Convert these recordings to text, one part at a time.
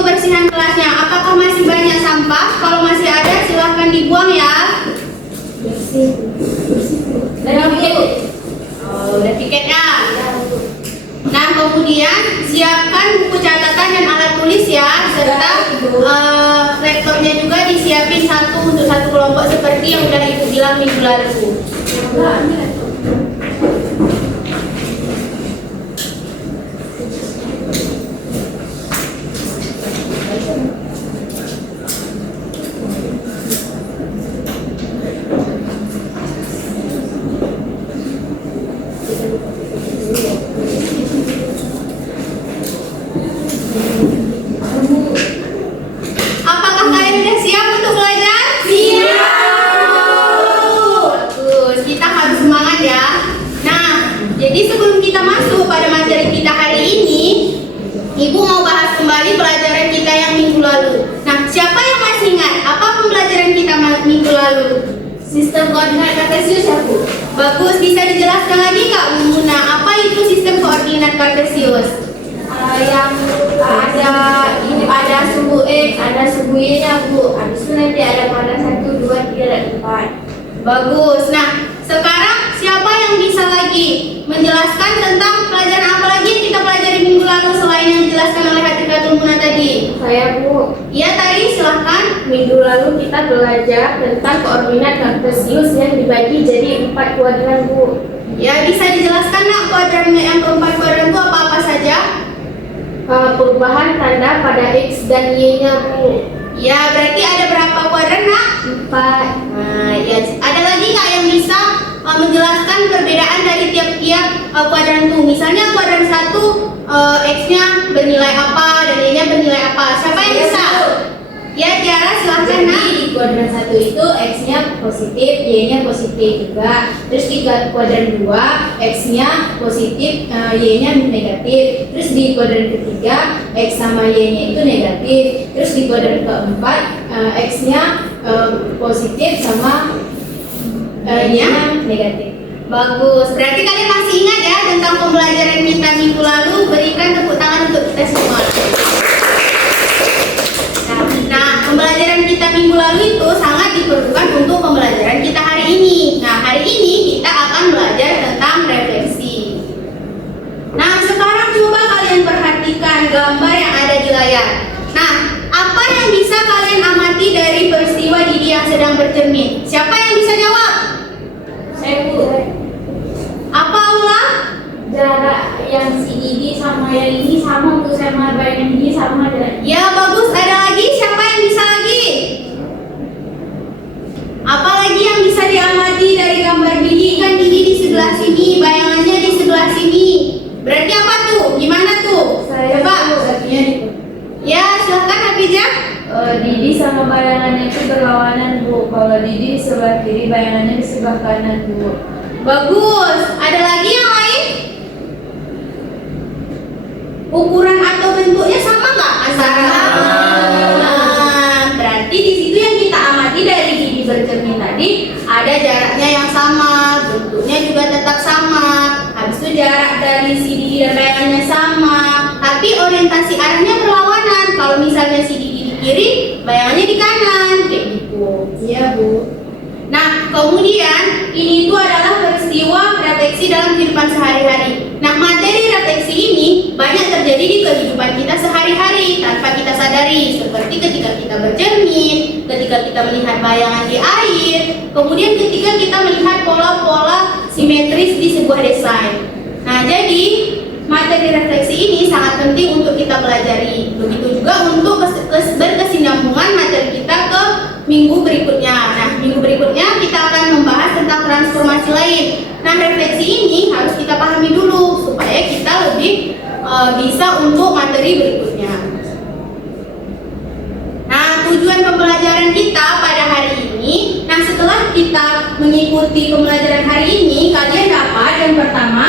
kebersihan kelasnya. Apakah masih banyak sampah? Kalau masih ada silahkan dibuang ya. Udah piketnya. Nah, kemudian siapkan buku catatan dan alat tulis ya, serta lektornya juga disiapin satu untuk satu kelompok seperti yang udah Ibu bilang minggu lalu. Apakah kalian sudah siap untuk belajar? Bagus, kita harus semangat ya. Nah, jadi sebelum kita masuk pada materi kita hari ini, Ibu mau bahas kembali pelajaran kita yang minggu lalu. Nah, siapa yang masih ingat apa pembelajaran kita minggu lalu? Sistem koordinat kartesius ya, Bu? Bagus, bisa dijelaskan lagi Kak Muna, apa itu sistem koordinat kartesius? Yang ada sumbu X, ada sumbu Y-nya, Bu. Habis itu nanti ada kuadran 1, 2, 3, dan 4. Bagus. Nah, sekarang siapa yang bisa lagi menjelaskan tentang pelajaran apa lagi yang kita pelajari minggu lalu selain yang dijelaskan oleh Hatikatul Muna tadi? Saya, Bu. Iya, tadi silahkan. Minggu lalu kita belajar tentang koordinat kartesius yang dibagi jadi 4 kuadran, Bu. Ya, bisa dijelaskan nak kuadran yang keempat kuadran itu apa-apa saja? Perubahan tanda pada X dan Y-nya, Bu. Ya, berarti ada berapa kuadran nak? 4. Nah, ya, ada lagi nggak yang bisa menjelaskan perbedaan dari tiap-tiap kuadran itu? Misalnya kuadran 1 X-nya bernilai apa dan Y-nya bernilai apa? Siapa yang bisa? Ya, Tiara silahkan nak. Di kuadran 1 itu X-nya positif, Y-nya positif juga. Terus di kuadran 2 X-nya positif, Y-nya negatif. Terus di kuadran ketiga X sama Y-nya itu negatif. Terus di kuadran keempat X-nya positif sama Y-nya negatif. Bagus, berarti kalian masih ingat ya tentang pembelajaran kita minggu lalu. Berikan tepuk tangan untuk kita semua. Nah, pembelajaran kita minggu lalu itu sangat diperlukan untuk pembelajaran kita hari ini. Nah, hari ini kita akan belajar tentang refleksi. Nah, sekarang coba kalian perhatikan gambar yang ada di layar. Nah, apa yang bisa kalian amati dari peristiwa Didi yang sedang bercermin? Siapa yang bisa jawab? Saya, Bu. Apa ulah? Jarak yang si Didi sama yang ini sama, Bu. Sama bayangan ini sama jarak. Ya, bagus. Ada lagi? Siapa yang bisa lagi? Apa lagi yang bisa diamati dari gambar Didi? Kan Didi di sebelah sini, bayangannya di sebelah sini. Berarti apa tuh? Gimana tuh? Saya, Coba. Bu, artinya di Ya, silakan Hafizah. Didi sama bayangannya itu berlawanan, Bu. Kalau Didi di sebelah kiri, bayangannya di sebelah kanan, Bu. Bagus. Ada lagi yang lain? Ukuran atau bentuknya sama nggak antara? Nah, berarti di situ yang kita amati dari Didi bercermin tadi ada jaraknya yang sama, bentuknya juga tetap sama. Habis itu jarak dari si Didi dan bayangannya sama, tapi orientasi arahnya berlawanan. Kalau misalnya si Didi di kiri, bayangannya di kanan, kayak gitu. Iya, Bu. Nah, kemudian ini itu adalah peristiwa refleksi dalam kehidupan sehari-hari. Nah, materi refleksi ini banyak terjadi di kehidupan kita sehari-hari tanpa kita sadari, seperti ketika kita bercermin, ketika kita melihat bayangan di air, kemudian ketika kita melihat pola-pola simetris di sebuah desain. Nah, jadi materi refleksi ini sangat penting untuk kita pelajari. Begitu juga untuk berkesinambungan materi kita ke minggu berikutnya. Nah, minggu berikutnya kita akan membahas tentang transformasi lain. Nah, refleksi ini harus kita pahami dulu supaya kita lebih bisa untuk materi berikutnya. Nah, tujuan pembelajaran kita pada hari ini, nah setelah kita mengikuti pembelajaran hari ini, kalian dapat yang pertama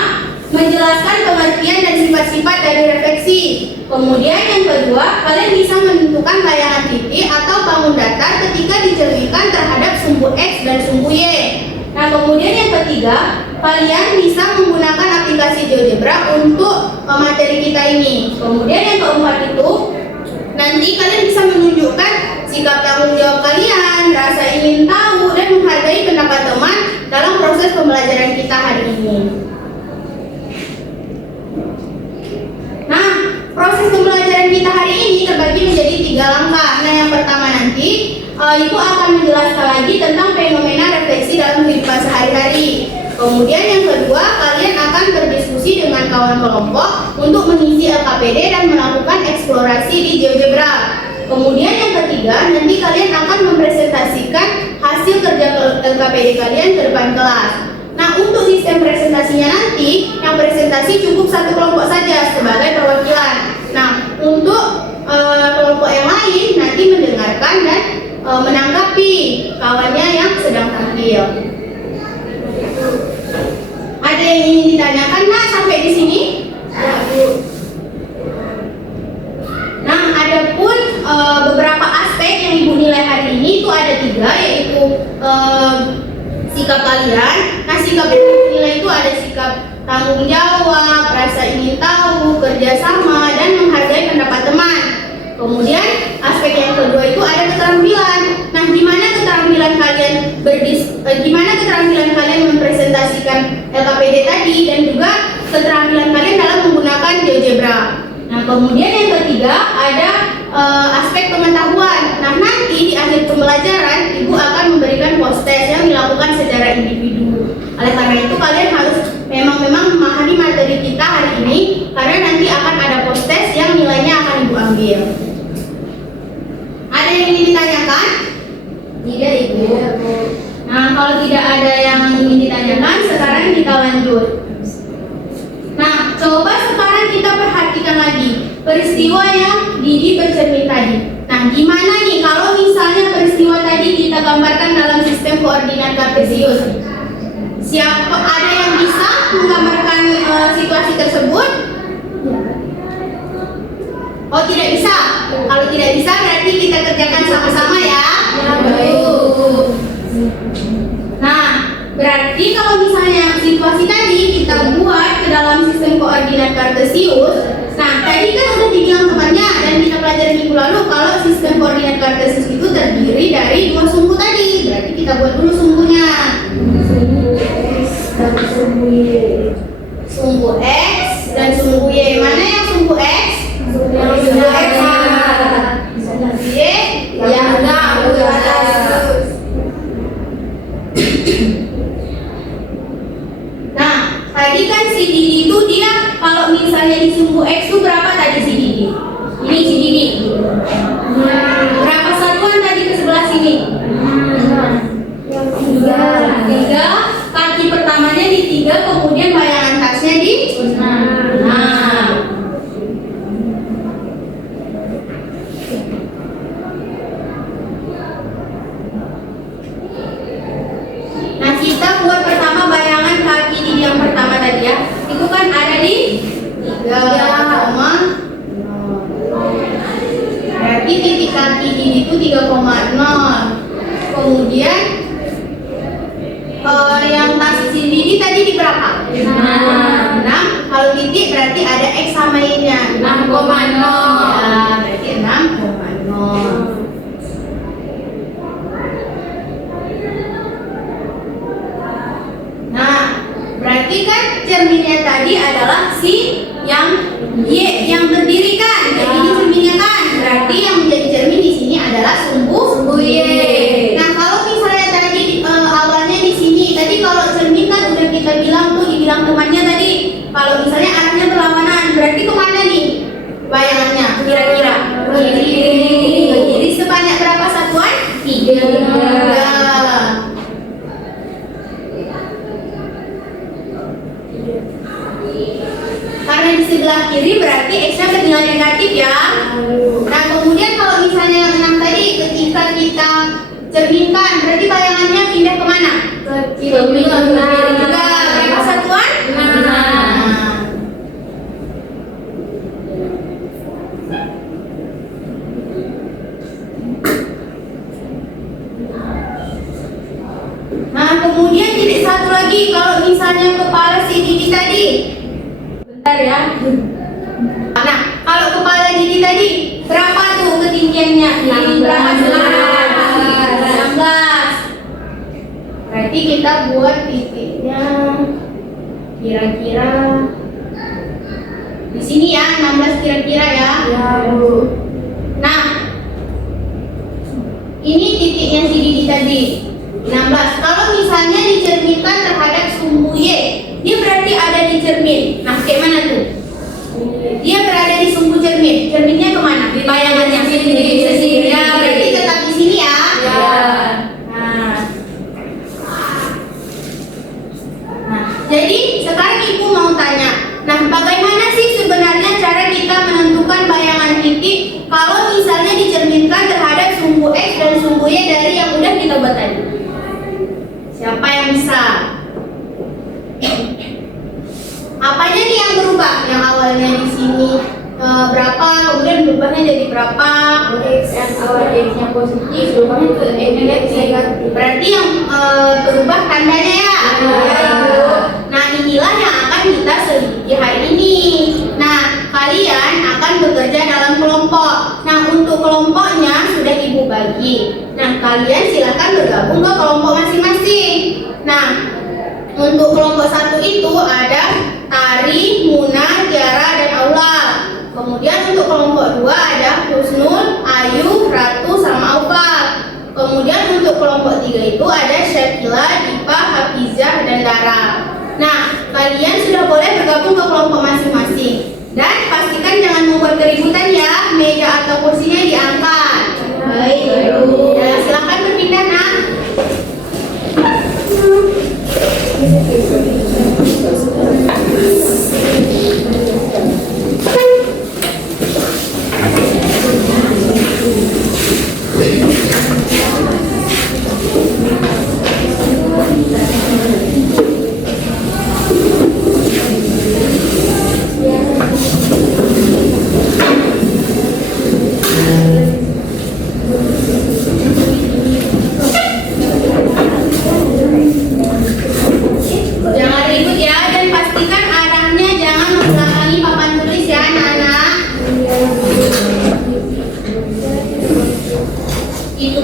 menjelaskan pengertian dan sifat-sifat dari refleksi. Kemudian yang kedua, kalian bisa menentukan bayangan titik atau bangun datar ketika dicerminkan terhadap sumbu X dan sumbu Y. Nah, kemudian yang ketiga, kalian bisa menggunakan aplikasi GeoGebra untuk materi kita ini. Kemudian yang keempat itu, Nanti kalian bisa menunjukkan sikap tanggung jawab kalian, rasa ingin tahu, dan menghargai pendapat teman dalam proses pembelajaran kita hari ini. Nah, proses pembelajaran kita hari ini terbagi menjadi 3 langkah. Nah, yang pertama nanti itu akan menjelaskan lagi tentang fenomena refleksi dalam kehidupan sehari-hari. Kemudian yang kedua, kalian akan berdiskusi dengan kawan kelompok untuk mengisi LKPD dan melakukan eksplorasi di GeoGebra. Kemudian yang ketiga, nanti kalian akan mempresentasikan hasil kerja LKPD kalian ke depan kelas. Nah, untuk sistem presentasinya nanti, yang presentasi cukup 1 kelompok saja sebagai perwakilan. Nah, untuk kelompok yang lain nanti mendengarkan dan menanggapi kawannya yang sedang tampil. Ada yang ingin ditanyakan, Nak, sampai di sini? Nah, ada pun beberapa aspek yang Ibu nilai hari ini itu ada 3, yaitu sikap kalian. Nah, sikap yang Ibu nilai itu ada sikap tanggung jawab, rasa ingin tahu, kerjasama, dan menghargai pendapat teman. Kemudian aspek yang kedua itu ada keterampilan. Nah, gimana keterampilan kalian mempresentasikan LKPD tadi, dan juga keterampilan kalian dalam menggunakan GeoGebra. Nah, kemudian yang ketiga ada aspek pengetahuan. Nah, nanti di akhir pembelajaran Ibu akan memberikan post test yang dilakukan secara individu. Oleh karena itu kalian harus memang memahami materi kita hari ini, karena nanti akan ada post test yang nilainya akan Ibu ambil. Ada yang ingin ditanyakan? Tidak, Ibu. Nah, kalau tidak ada yang ingin ditanyakan, sekarang kita lanjut. Nah, coba sekarang kita perhatikan lagi peristiwa yang Didi bercermin tadi. Nah, gimana nih kalau misalnya peristiwa tadi kita gambarkan dalam sistem koordinat kartesius? Siapa ada yang bisa menggambarkan situasi tersebut? Oh, tidak bisa. Kalau tidak bisa berarti kita kerjakan sama-sama ya. Nah, berarti kalau misalnya situasi tadi kita buat ke dalam sistem koordinat kartesius. Nah, tadi kan udah dibilang temannya dan kita pelajari minggu lalu kalau sistem koordinat kartesius itu terdiri dari 2 sumbu tadi. Berarti kita buat dulu sumbunya. Sumbu X dan sumbu Y. Mana yang sumbu X? Sumbu X. Sumbu Y yang Nah, tadi kan si Didi itu dia kalau misalnya di sumbu X itu berapa tadi si Didi? Ini si Didi. Berapa satuan tadi ke sebelah sini? 3. Kaki pertamanya di 3, kemudian bayangan tasnya di 6. Nah, kita buat pertama bayangan kaki Didi yang pertama tadi ya. Itu kan ada di 3, berarti titik kaki Didi itu 3,0. Kemudian yang tas si Didi tadi di berapa? 6. Kalau titik berarti ada X sama Y-nya 6,0. Ya, berarti 6,0. Nah, berarti kan cerminnya tadi adalah si yang Y yang berdiri kan? Jadi ini cerminnya kan? Berarti yang menjadi cermin di sini adalah sumbu Y. Nah, kalau misalnya tadi awalnya di sini, tadi kalau cermin kan udah kita bilang tuh, dibilang temannya tadi, kalau misalnya arahnya berlawanan, berarti kemana nih bayangannya? Kira-kira? Jadi sebanyak berapa satuan? 3. Karena di sebelah kiri berarti X-nya bernilai negatif ya. Nah, kemudian kalau misalnya yang 6 tadi ketika kita cerminkan, berarti bayangannya pindah kemana? Ke kiri juga. Berapa satuan? 6. Nah, kemudian titik satu lagi, kalau misalnya kepala si Didi tadi, bentar ya. Nah, kalau kepala Didi tadi berapa tuh? ketinggiannya? 16. Berarti kita buat titiknya kira-kira di sini ya, 16 kira-kira ya. Ya, Bu. Nah, ini titiknya si Didi tadi 16. Kalau misalnya dicerminkan terhadap sumbu Y, dia berarti ada di cermin. Nah, kayak mana tuh? Dia berada di sumbu cermin. Cerminnya kemana? Bayangannya sini. Ya, berarti tetap di sini ya. Ya. Nah, jadi sekarang Ibu mau tanya. Nah, bagaimana sih sebenarnya cara kita menentukan bayangan titik kalau misalnya dicerminkan terhadap sumbu X dan sumbu Y dari yang udah kita buat tadi? Siapa yang bisa? Apanya nih yang berubah? Yang awalnya di sini berapa, kemudian berubahnya jadi berapa? X yang awal X-nya positif, berubahnya ke X negatif. Berarti yang berubah tandanya ya? Ya. Nah, inilah yang akan kita selidiki hari ini. Nah, kalian akan bekerja dalam kelompok. Nah, untuk kelompoknya sudah Ibu bagi. Nah, kalian silakan bergabung ke kelompok masing-masing. Nah, untuk kelompok 1 itu ada Tari, Muna, Tiara, dan Aula. Kemudian untuk kelompok 2 ada Husnul, Ayu, Ratu, sama Aufa. Kemudian untuk kelompok 3 itu ada Syakila, Dipa, Hafizah, dan Dara. Nah, kalian sudah boleh bergabung ke kelompok masing-masing. Dan pastikan jangan membuat keributan ya, meja atau kursinya diangkat. Baik, Bu. Ya, silakan berpindah, nak. Jangan ribut ya, dan pastikan arahnya jangan membelakangi papan tulis ya, anak-anak. Itu.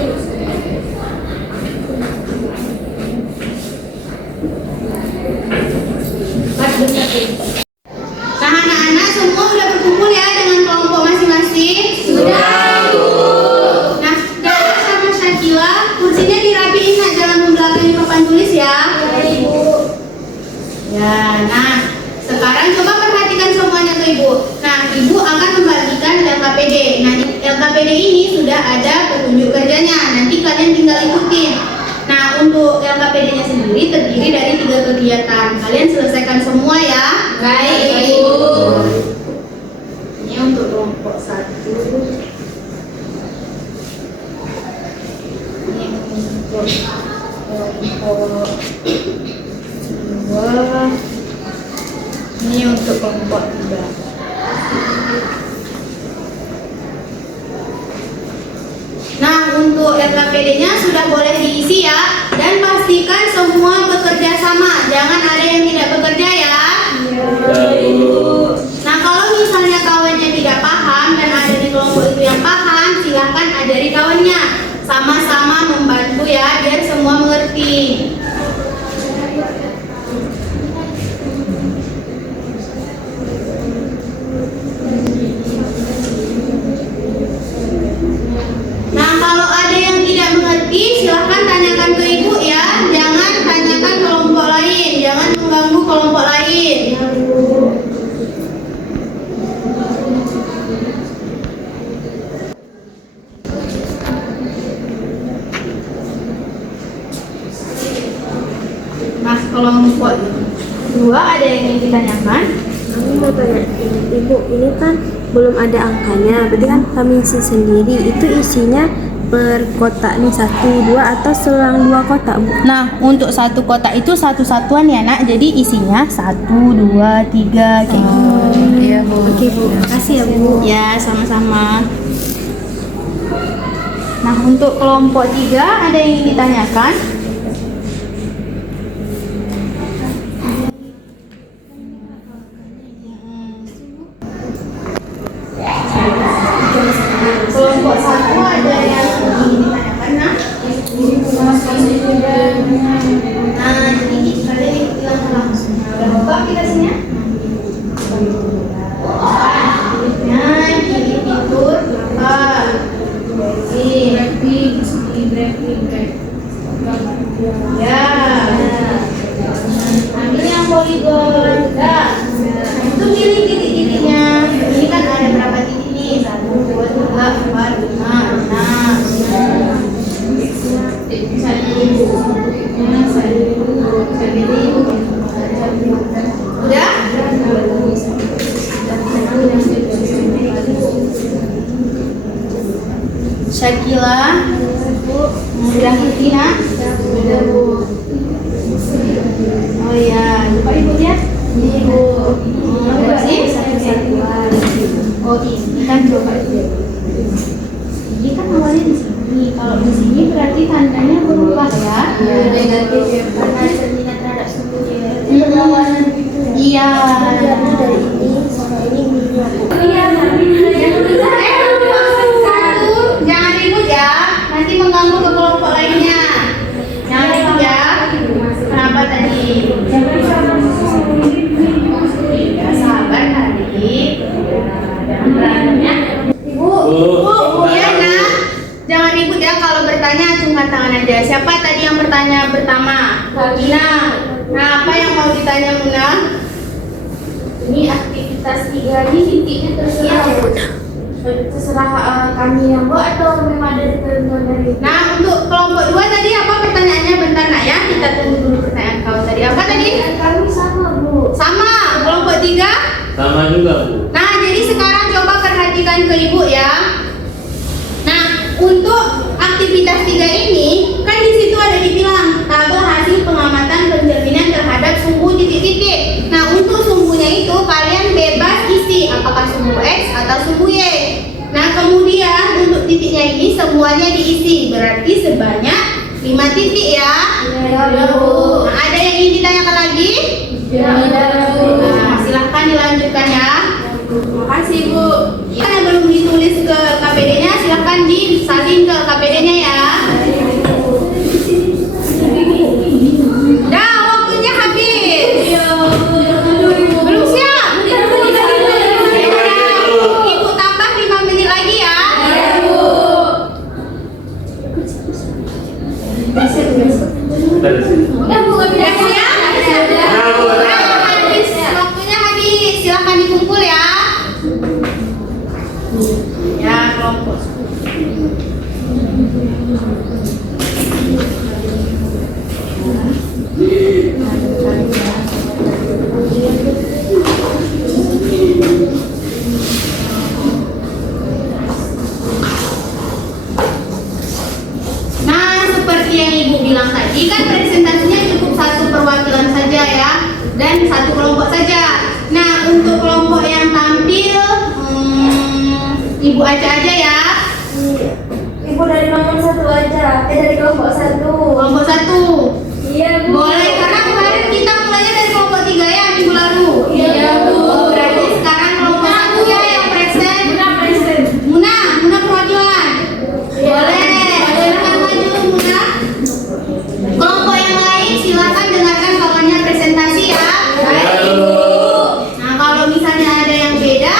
Nah, anak-anak semua udah berkumpul ya dengan kelompok masing-masing? Sudah, Bu. Nah, Dara sama Syakila, kursinya dirapiin, nak, jangan membelakangi papan tulis ya. Baik, Bu. Ya, nah sekarang coba perhatikan semuanya ke Ibu. Nah, Ibu akan membagikan LKPD. Nah, di LKPD ini sudah ada petunjuk kerjanya. Nanti kalian tinggal ikutin. Nah, untuk LKPD-nya sendiri terdiri dari 3 kegiatan. Kalian selesaikan semua ya. Baik, Bu. Ini untuk kelompok 1. Ini untuk kelompok 2. Ini untuk kelompok 3. Nah, untuk LKPD-nya sudah boleh diisi ya, dan pastikan semua bekerja sama, jangan ada yang tidak bekerja ya. Nah, kalau misalnya kawannya tidak paham dan ada di kelompok itu yang paham, silahkan ajari kawannya, sama-sama membantu ya, biar semua mengerti. Nah, kalau ada yang tidak mengerti, silahkan tanyakan ke Ibu ya. Jangan tanyakan kelompok lain, jangan mengganggu kelompok lain. Nah, kelompok 2 ada yang ingin ditanyakan? Kami mau tanya, Ibu, ini kan belum ada angkanya, berarti kan kami isi sendiri. Itu isinya per kotak nih 1, 2 atau selang 2 kotak, Bu? Nah, untuk satu kotak itu satu satuan ya, nak. Jadi isinya 1, 2, 3 kayak gitu. Iya, Bu. Oke, Bu. Makasih ya, Bu. Ya, sama-sama. Nah, untuk kelompok 3 ada yang ingin ditanyakan? Kelompok Ya. Ambil yang poligon. Nah, itu pilih titik-titiknya. Ini kan ada berapa titik nih? 1, 2, 3, 4, 5, 6. Udah? Syakila, sudah Fitina? Sudah Bu. Oh iya, lupa ibunya? Ibu. Terima kasih. Oh ini kan coba ini kan awalnya di sini. Kalau di sini berarti tandanya berubah ya? Negatif ya, karena cerminan terhadap sumbunya. Berlawanan gitu. Iya. Dari ini sama ini minyak. Iya. Jangan ribut ya, nanti mengganggu ke kelompok lainnya. Jangan ribut ya. Kenapa tadi? Ya, sabar tadi. Jangan berantemnya. Ibu, iya nak. Jangan ribut ya, kalau bertanya acungkan tangan aja. Siapa tadi yang bertanya pertama? Muna. Nah, apa yang mau ditanya Muna? Ini aktivitas 3 ini titiknya terserah. Terserah kami yang buat atau memang dari ketentuan dari. Nah, untuk kelompok 2 tadi apa pertanyaannya? Bentar nak ya, kita tunggu dulu pertanyaan kau tadi. Apa tadi? Kami sama Bu. Sama. Kelompok 3? Sama juga Bu. Nah, jadi sekarang coba perhatikan ke ibu ya. Nah, untuk aktivitas 3 ini, kan di situ ada dibilang tabel hasil pengamatan pencerminan terhadap sumbu titik-titik. Nah, untuk sumbunya itu kalian bebas isi apakah sumbu X atau sumbu Y. Nah, kemudian untuk titiknya ini semuanya diisi, berarti sebanyak 5 titik ya. Ya, Bu. Nah, ada yang ingin ditanyakan lagi? Ya, Bu. Nah, silahkan dilanjutkan ya. Terima kasih Bu. Yang belum ditulis ke KPD-nya silahkan disalin ke KPD-nya ya. Dah, waktunya habis. Belum siap? Ibu tambah 5 menit lagi ya. Udah Bu, kami Udah siap? Nah, habis. Waktunya habis. Silahkan dikumpul ya. Ya, kelompok. Nah, seperti yang Ibu bilang tadi kan presentasinya cukup satu perwakilan saja ya, dan satu kelompok saja. Nah, untuk kelompok yang tampil, Ibu aja ya. Ibu dari nomor 1 aja. Dari kelompok 1. Kelompok 1. Iya Bu. Boleh, karena kemarin kita mulainya dari kelompok 3 ya minggu lalu. Iya, Bu. Berarti sekarang kelompok 1 ya yang present. Muna perwakilan. Boleh. Silakan maju Muna. Kelompok yang lain silakan dengarkan kawannya presentasi ya. Nah, kalau misalnya ada yang beda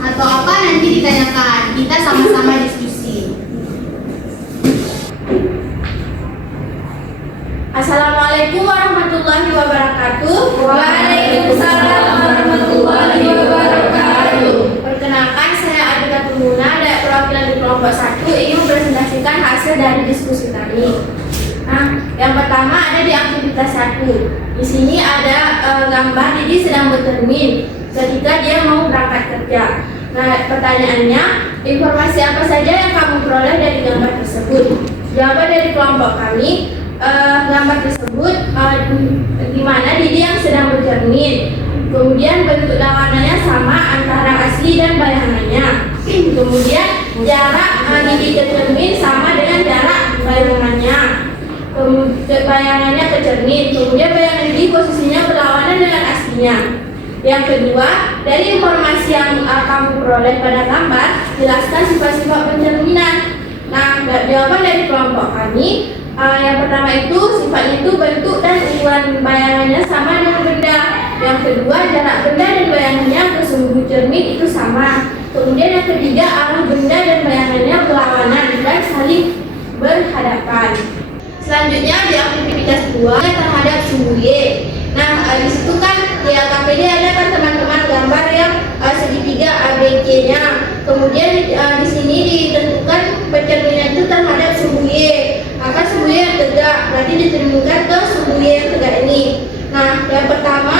atau apa nanti ditanyakan. Kita sama-sama diskusi. Assalamualaikum warahmatullahi wabarakatuh. Waalaikumsalam warahmatullahi wabarakatuh. Perkenalkan, saya Adika Tumuna, dari perwakilan di kelompok 1 ingin mempresentasikan hasil dari diskusi kami. Nah, yang pertama ada di aktivitas 1. Di sini ada gambar Didi sedang bercermin ketika dia mau berangkat kerja. Nah, pertanyaannya, informasi apa saja yang kamu peroleh dari gambar tersebut? Jawaban dari kelompok kami, gambar tersebut di mana Didi yang sedang bercermin. Kemudian bentuk lawanannya sama antara asli dan bayangannya. Kemudian jarak Didi ke cermin sama dengan jarak bayangannya. Kemudian bayangannya ke cermin. Kemudian bayangan Didi posisinya berlawanan dengan aslinya. Yang kedua, dari informasi yang kamu peroleh pada gambar, jelaskan sifat-sifat pencerminan. Nah, jawaban dari kelompok kami, yang pertama itu sifatnya itu bentuk dan ukuran bayangannya sama dengan benda. Yang kedua, jarak benda dan bayangannya ke sumbu cermin itu sama. Kemudian yang ketiga, arah benda dan bayangannya berlawanan dan saling berhadapan. Selanjutnya di aktivitas aktivitas 2 terhadap sumbu Y. Nah, di situ kan di LKPD ada kan teman-teman gambar yang segitiga ABC-nya. Kemudian di sini ditentukan pencerminan itu terhadap sumbu Y. Maka sumbu Y yang tegak berarti dicerminkan ke sumbu Y yang tegak ini. Nah, yang pertama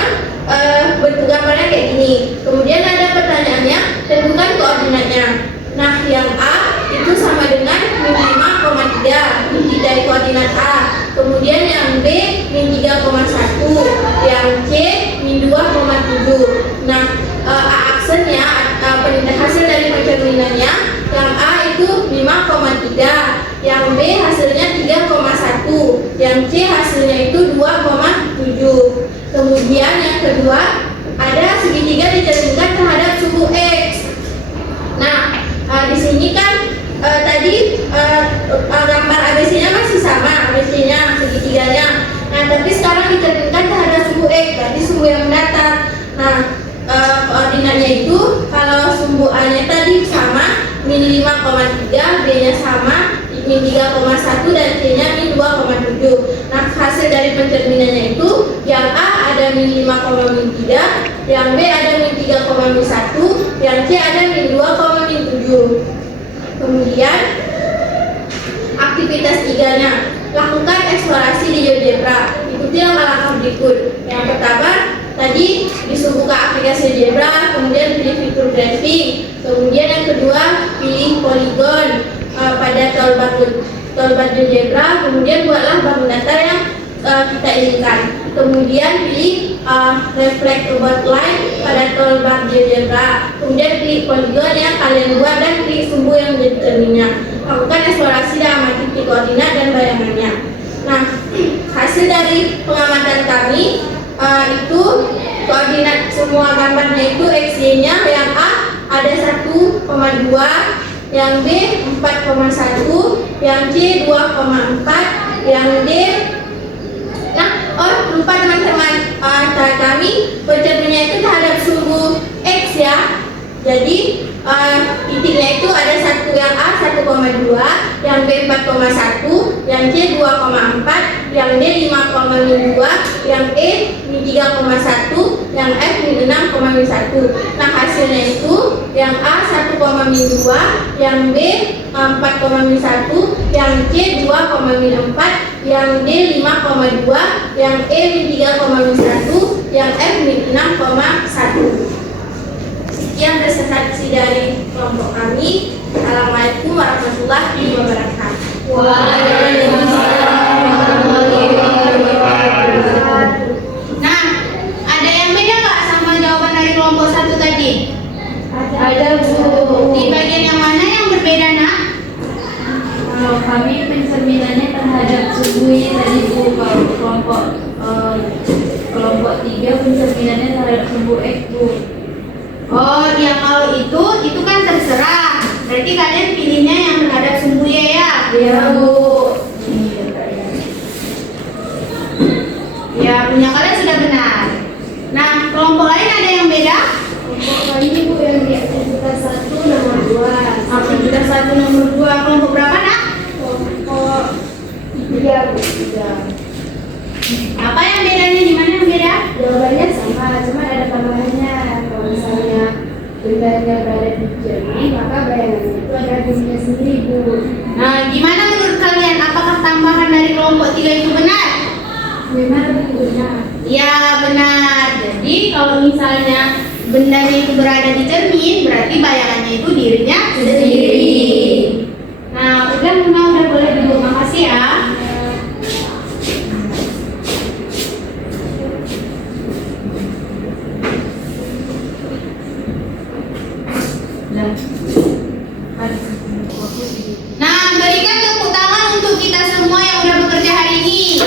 bentuk gambarnya kayak gini. Kemudian ada pertanyaannya, tentukan koordinatnya. Nah, yang A itu sama dengan min 5,3, min dari koordinat A. Kemudian yang B min 3,1, yang C min 2,7. Nah, A aksennya hasil dari pencerminannya, yang A itu 5,3, yang B hasilnya 3,1, yang C hasilnya itu 2,7. Kemudian yang kedua ada segitiga dicerminkan terhadap sumbu X. Nah, di sini kan tadi gambar ABC-nya masih sama, ABC-nya segitiganya. Nah, tapi sekarang dicerminkan terhadap sumbu X, berarti sumbu yang mendatar. Nah, koordinatnya itu kalau sumbu A-nya tadi sama min 5,3, B-nya sama min 3,1 dan C-nya min 2,7. Nah, hasil dari pencerminannya itu yang A ada min 5,3, yang B ada min 3,1, yang C ada min 2,7. Kemudian aktivitas 3-nya, lakukan eksplorasi di GeoGebra. Ikuti langkah-langkah berikut. Yang pertama, tadi disuguhkan aplikasi GeoGebra, kemudian pilih fitur grafik. Kemudian yang kedua, pilih poligon pada toolbar GeoGebra. Kemudian buatlah bangun datar yang kita inginkan. Kemudian pilih reflect about line pada toolbar GeoGebra. Kemudian pilih poligon yang kalian buat dan pilih sumbu yang menjadi cerminnya. Lakukan eksplorasi dalam titik koordinat dan bayangannya. Nah, hasil dari pengamatan kami itu koordinat semua gambarnya itu X-Y-nya yang A ada 1,2, yang B 4,1, yang C 2,4, yang D. Nah, lupa teman-teman, kami pencerminannya itu terhadap sumbu X ya. Jadi titiknya itu ada satu, yang A 1,2, yang B 4,1, yang C 2,4, yang D 5,2, yang E min 3,1, yang F min 6,1. Nah, hasilnya itu yang A 1,2, yang B 4,1, yang C 2,4, yang D 5,2, yang E min 3,1, yang F min 6,1. Sekian presentasi dari kelompok kami. Assalamualaikum warahmatullahi wabarakatuh. Waalaikumsalam warahmatullahi wabarakatuh. Nah, ada yang beda nggak sama jawaban dari kelompok 1 tadi? Ada, Bu. Di bagian yang mana yang berbeda, Nak? Kalau kami pencerminannya terhadap sumbu Y tadi, Bu. Kalau kelompok 3 pencerminannya terhadap sumbu X, Bu. Oh, ya kalau itu kan terserah. Berarti kalian pilihnya yang terhadap sumbu Y ya? Iya, Bu. Ya, punya kalian sudah benar. Nah, kelompok lain ada yang beda? Kelompok kami, Bu, yang di aktivitas 1 nomor 2. Aktivitas 1 nomor 2. Kelompok berapa, Nak? Kelompok 3, Bu. 3. Apa yang bedanya? Di mana yang beda? Jawabannya sama, cuma ada tambahannya. Kalau misalnya bendanya berada di jernih, maka bayangannya itu ada benda sendiri, Bu. Nah, gimana menurut kalian? Apakah tambahan dari kelompok 3 itu benar? Benar, Bu, benar. Ya, benar. Jadi kalau misalnya bendanya itu berada di cermin, berarti bayangannya itu dirinya sendiri. Nah, udah boleh dulu. Makasih ya. Nah, berikan tepuk tangan untuk kita semua yang udah bekerja hari ini.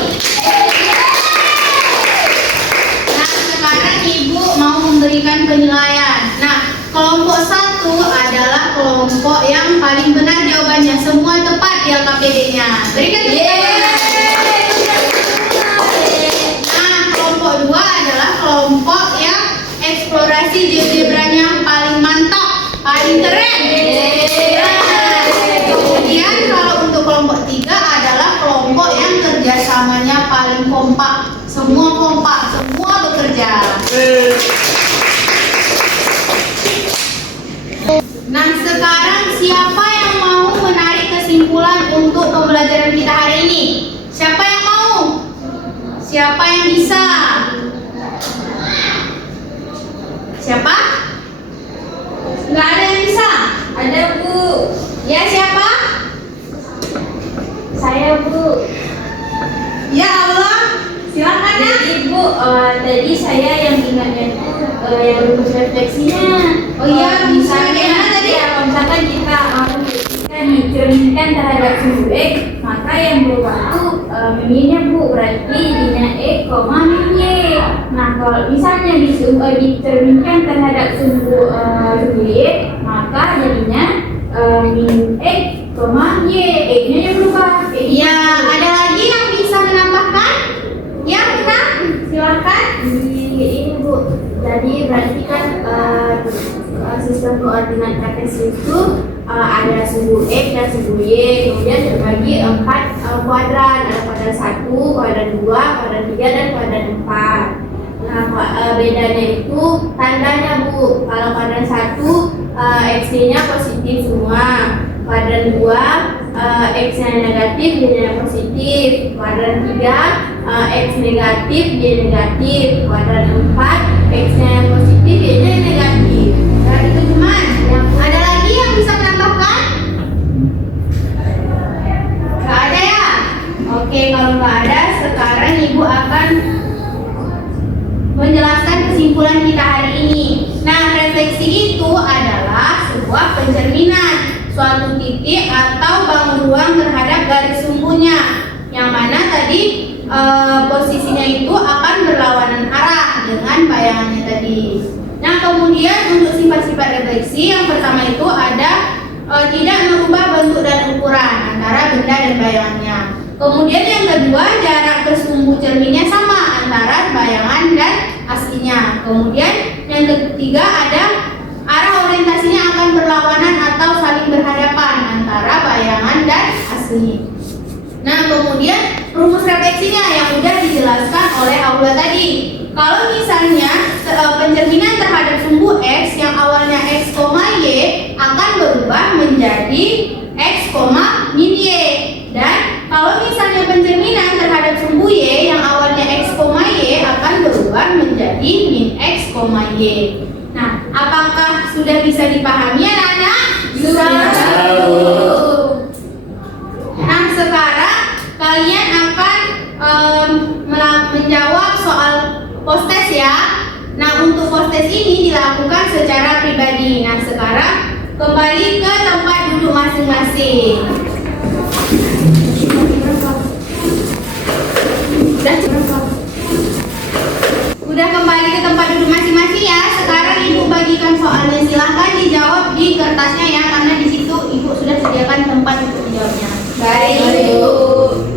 Nah, sekarang Ibu mau memberikan penilaian. Nah, kelompok 1 adalah kelompok yang paling benar jawabannya. Semua tepat di LKPD-nya. Berikan tepuk tangan. Nah, kelompok 2 adalah kelompok yang eksplorasi GeoGebra-nya paling mantap, paling keren. Kemudian kalau untuk kelompok 3 adalah kelompok yang kerjasamanya paling kompak. Semua kompak, semua bekerja. Nah, sekarang siapa yang mau menarik kesimpulan untuk pembelajaran kita hari ini? Siapa yang mau? Siapa yang bisa? Siapa? Nggak ada yang bisa? Ada Bu, Ya, siapa? saya Bu. Ya Allah, silakan ya. Jadi Bu, tadi saya yang ingatnya itu yang rumus refleksinya. Oh iya, Misalnya gimana tadi? ya, kalau misalkan kita dicerminkan terhadap sumbu X, maka yang berubah itu minnya Bu, berarti jadinya X, min Y. Nah, kalau misalnya dicerminkan terhadap sumbu Y, maka jadinya min X, Y. X-nya yang berubah. Ya, ada lagi yang bisa menambahkan? Ya, Rina, silakan. Ini Bu, jadi berarti kan sistem koordinat kartesius itu ada sumbu X dan sumbu Y, kemudian terbagi 4 kuadran, ada kuadran 1, kuadran 2, kuadran 3, dan kuadran 4. Nah, bedanya itu tandanya Bu. Kalau kuadran 1 X-nya positif semua, kuadran 2 X-nya negatif, Y-nya positif, kuadran 3 X negatif, Y negatif, kuadran 4 X-nya yang positif, Y-nya yang negatif. Nah, itu cuman. Ada lagi yang bisa menambahkan? Nggak ada ya? Oke, kalau nggak ada, sekarang Ibu akan menjelaskan kesimpulan kita hari ini. Nah, refleksi itu adalah sebuah pencerminan suatu titik atau bangun ruang terhadap garis sumbunya, yang mana tadi posisinya itu akan berlawanan arah dengan bayangannya tadi. Nah, kemudian untuk sifat-sifat refleksi, yang pertama itu ada tidak merubah bentuk dan ukuran antara benda dan bayangannya. Kemudian yang kedua, jarak ke sumbu cerminnya sama antara bayangan dan aslinya. Kemudian yang ketiga ada arah orientasinya akan berlawanan atau saling berhadapan antara bayangan dan asli. Nah, kemudian rumus refleksinya yang sudah dijelaskan oleh Aula tadi. Kalau misalnya pencerminan terhadap sumbu X yang awalnya X, Y akan berubah menjadi X, min Y. Dan kalau misalnya pencerminan terhadap sumbu Y yang awalnya X, Y akan berubah menjadi min X, Y. Nah, apakah sudah bisa dipahami anak-anak? Nah, sekarang kalian akan menjawab soal postes ya. Nah, untuk postes ini dilakukan secara pribadi. Nah, sekarang kembali ke tempat duduk masing-masing. Udah kembali ke tempat duduk masing-masing ya. Sekarang Ibu bagikan soalnya, silahkan dijawab di kertasnya ya, karena di situ Ibu sudah sediakan tempat untuk menjawabnya. Baik.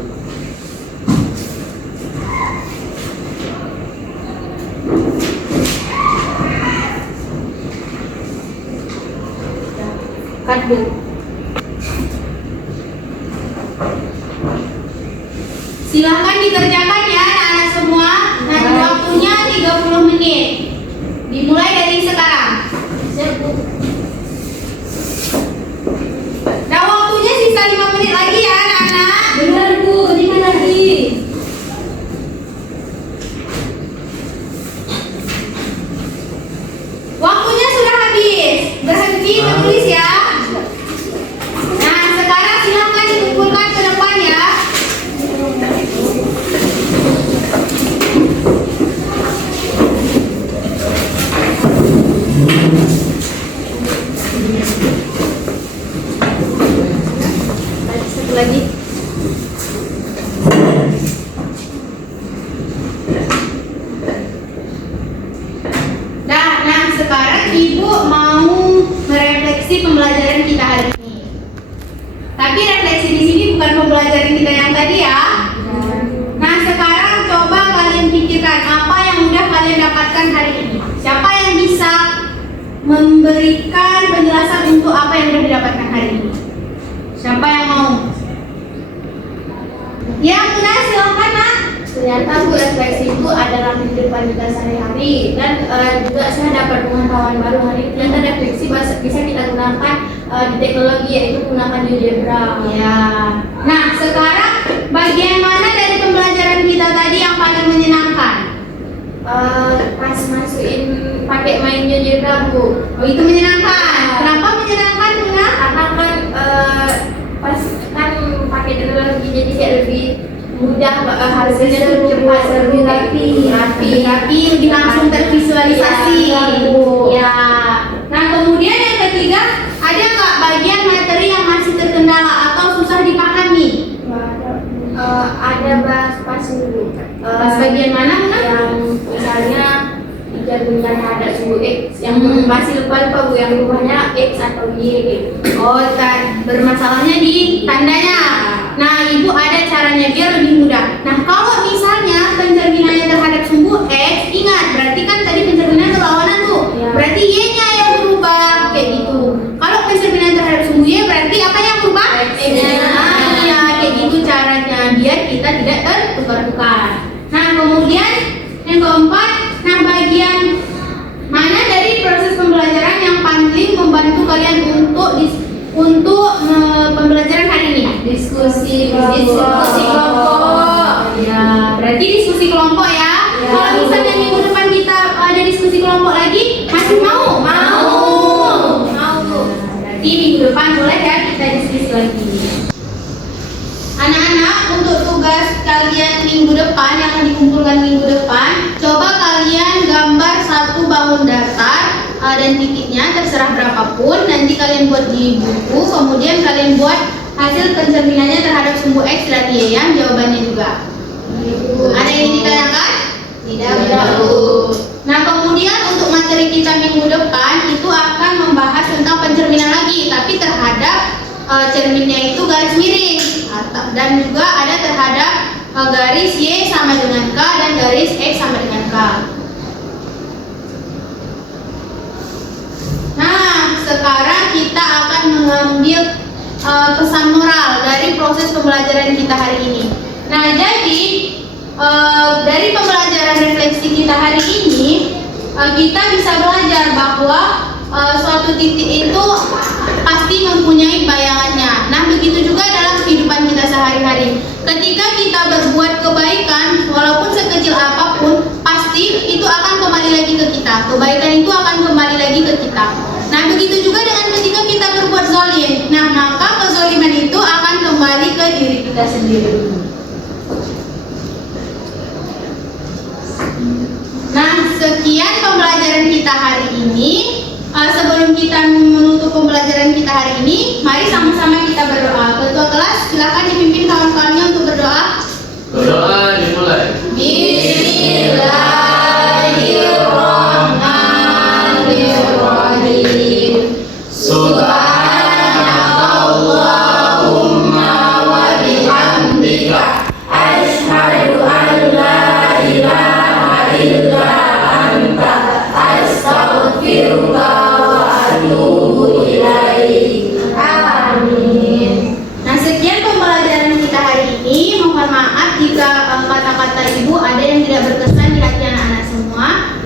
Kadu. Silahkan dikerjakan ya anak-anak semua. Nanti waktunya 30 menit. Dimulai dari sekarang. Nah, waktunya sisa 5 menit lagi ya anak-anak. Benar Bu, 5 lagi. Waktunya sudah habis. Berhenti menulis ya. Nah, sekarang silahkan dikumpulkan ke depan ya. Satu lagi. Nah, sekarang Ibu mau merefleksi pembelajaran kita hari ini. Tapi refleksi di sini bukan pembelajaran kita yang tadi ya. Nah, sekarang coba kalian pikirkan apa yang udah kalian dapatkan hari ini. Siapa yang bisa memberikan penjelasan untuk apa yang sudah didapatkan hari ini? Siapa yang mau? Ya, Muna, silakan Nak. ternyata Bu, refleksi itu adalah kehidupan kita sehari-hari. Dan juga saya dapat pengetahuan baru hari ini, ternyata refleksi bisa kita gunakan di teknologi, yaitu menggunakan GeoGebra. Ya. Nah, sekarang bagian mana dari pembelajaran kita tadi yang paling menyenangkan? Pas masukin pakai main GeoGebra Bu. Oh, itu menyenangkan. Kenapa menyenangkan, Luna? Karena kan pas kan pakai teknologi jadi kayak lebih mudah, hasilnya lebih cepat, lebih rapi, lebih langsung tervisualisasi. Ya, Bu. Ya. Nah, kemudian yang ketiga, ada nggak bagian materi yang masih terkendala atau susah dipahami? Ada pas dulu. Pas bagian mana, Luna? Yang misalnya digabungkan terhadap sumbu X yang masih lupa Bu, yang rumahnya X atau Y gitu. Oh, bermasalahnya di tandanya. Nah, Ibu ada caranya biar lebih mudah. Nah, kalau misalnya pencerminannya terhadap sumbu X, ingat berarti kan tadi pencerminan berlawanan tuh. Ya. Berarti Y-nya yang berubah kayak gitu. Kalau pencerminan terhadap sumbu Y berarti apa yang berubah? X-nya. Iya, kayak gitu caranya biar kita tidak tertukar-tukar. Nah, kemudian yang keempat, nah bagian mana dari proses pembelajaran yang paling membantu kalian untuk pembelajaran hari ini? Diskusi kelompok. Ya, berarti diskusi kelompok ya. Ya. Kalau misalnya minggu depan kita ada diskusi kelompok lagi, masih mau? Mau, Bu. Berarti minggu depan boleh ya kita diskusi lagi. Anak-anak, untuk tugas kalian minggu depan yang akan dikumpulkan minggu depan, coba kalian gambar satu bangun datar dan titiknya terserah berapapun. Nanti kalian buat di buku, kemudian kalian buat hasil pencerminannya terhadap sumbu X dan Y yang jawabannya juga. Ada yang ditanyakan? Tidak, Bu. Nah, kemudian untuk materi kita minggu depan itu akan membahas tentang pencerminan lagi, tapi terhadap cerminnya itu garis miring, dan juga ada terhadap garis Y sama dengan K dan garis X sama dengan K. Nah, sekarang kita akan mengambil pesan moral dari proses pembelajaran kita hari ini. Nah, jadi dari pembelajaran refleksi kita hari ini, kita bisa belajar bahwa suatu titik itu pasti mempunyai bayangannya. Nah, begitu juga dalam kehidupan kita sehari-hari. Ketika kita berbuat kebaikan, walaupun sekecil apapun, pasti itu akan kembali lagi ke kita. Kebaikan itu akan kembali lagi ke kita. Nah, begitu juga dengan ketika kita berbuat zalim. Nah, maka kezaliman itu akan kembali ke diri kita sendiri. Nah, sekian pembelajaran kita hari ini. Sebelum kita menutup pembelajaran kita hari ini, mari sama-sama kita berdoa. Ketua kelas, silakan dipimpin kawan-kawannya untuk berdoa. Berdoa dimulai. Bismillahirrahmanirrahim. Subhanakallahumma wa bihamdika asyhadu an la ilaha illa anta astaghfiruka wa atubu ilaik. Amin. Nah, sekian pembelajaran kita hari ini. Mohon maaf jika kata-kata Ibu ada yang tidak berkesan di hati anak-anak semua.